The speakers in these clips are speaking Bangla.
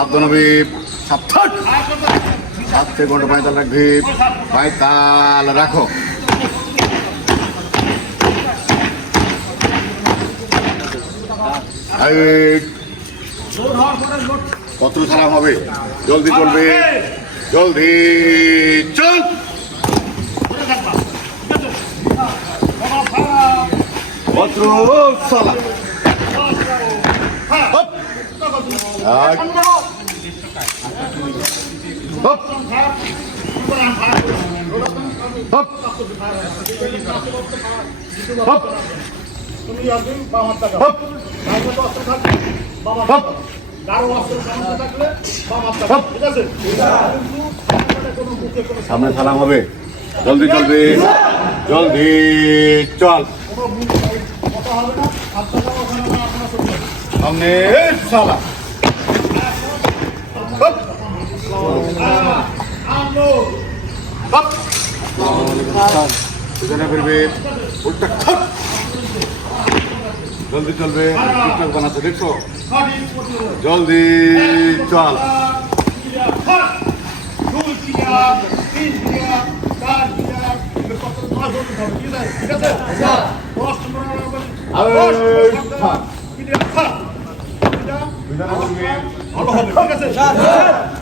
সাবধান। হবে সাবধান সাত সেকেন্ড পায়তাল রাখবি। পায়তাল রাখো। কত সালাম হবে? জলদি চলবে। জলদি চল। পত্র সালা সামনে সালাম হবে। জলদি চলবে জলদি চল। কোনো বুক পিছনে ফিরবে উল্টা খপ। জলদি চলবে টিকটক বানাচ্ছে দেখছ। জলদি চল ঠিক আছে?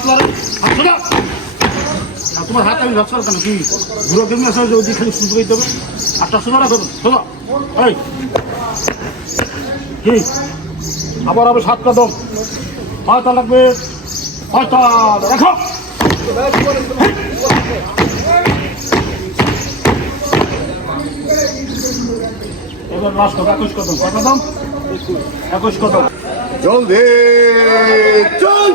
আর তোমার হাত আমি ধরছি কেন? কি? ঘুরো কেমনি আসলে যে ওদিকে খালি সুযোগ দিতে হবে? হাতটা সোজা রাখো সোজা এই। কি? আবার হবে সাত কদম। পায়তাল লাগবে পায়তাল রাখো এবার লাস্ট কত একুশ কদম। কত কদম? একুশ কদম। জলদি, চল।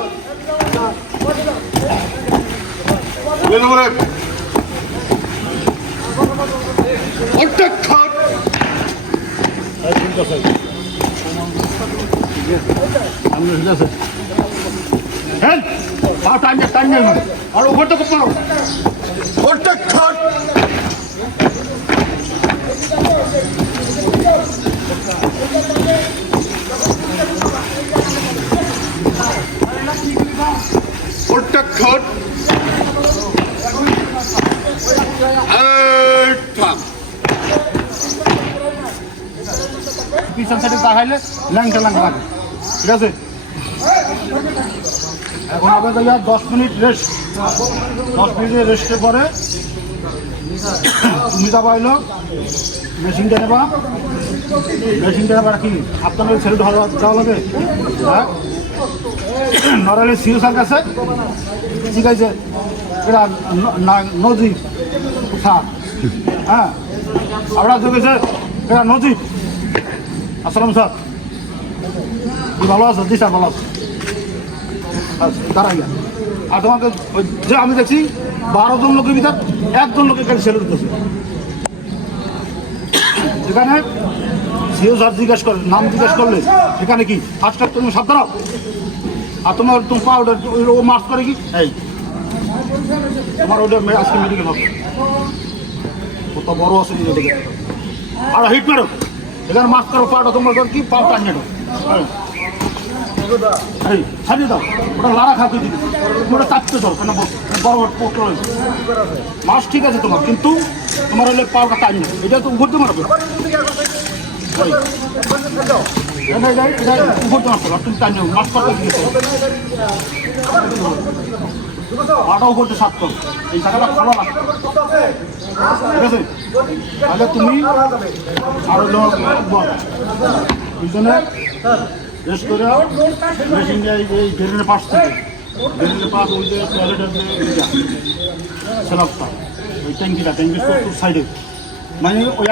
আর উপর থেকে পারো অর্ধেক খাট অর্ধেক খাট এই থাম ল্যাংটা ল্যাংটা ঠিক আছে? এখন আবার দশ মিনিট রেস্ট দশ মিনিটের রেস্টের পরে মেশিনটা নেবা। মেশিনটা নেবা কি? আপনাদের ছেলে যাওয়া লাগে। হ্যাঁ? সিও স্যার কাছে। ঠিক আছে? এটা নদী স্যার। হ্যাঁ? আপনার দেখেছে এটা নদী আসসালাম স্যার। ভালো আছো? জি, স্যার, ভালো আছো। আচ্ছা দাঁড়াইয়া আর তোমাকে যে আমি দেখছি, বারো জন লোকের ভিতর একজন লোকের কাছে সেলুট করছে এখানে সিও স্যার জিজ্ঞেস করে, নাম জিজ্ঞেস করলে, এখানে কি? ফার্স্ট তুমি সাত দাঁড়াও আর তোমার তুমি পাউডার ও মার্চ করে কি? এই। তোমার ওটা আজকে মেডিকেল হবে। কত বড় আছে আর হিট মারো। এখানে মাছ করো পাউডার তোমার কি পাও এই। এই, ছাড়িয়ে দাও, ওটা লাড়া খাতে দিবি ওটা চাপতে দাও, কেন বড় পোস্ট রয়েছে ঠিক আছে তোমার, কিন্তু তোমার হলে পাউটা টানি এটা তো দিয়ে মারবে তুমি ঠিক আছে? তাহলে তুমি আরও লোক বল। দুজনে রেস্ট করে মেশিন এই- এই পাশ থেকে। ড্রেনের পাশ ওই যে টয়লেটের যে সেলাপটা ওই ট্যাঙ্কিটা, ট্যাঙ্কির সাইডে মানে ওই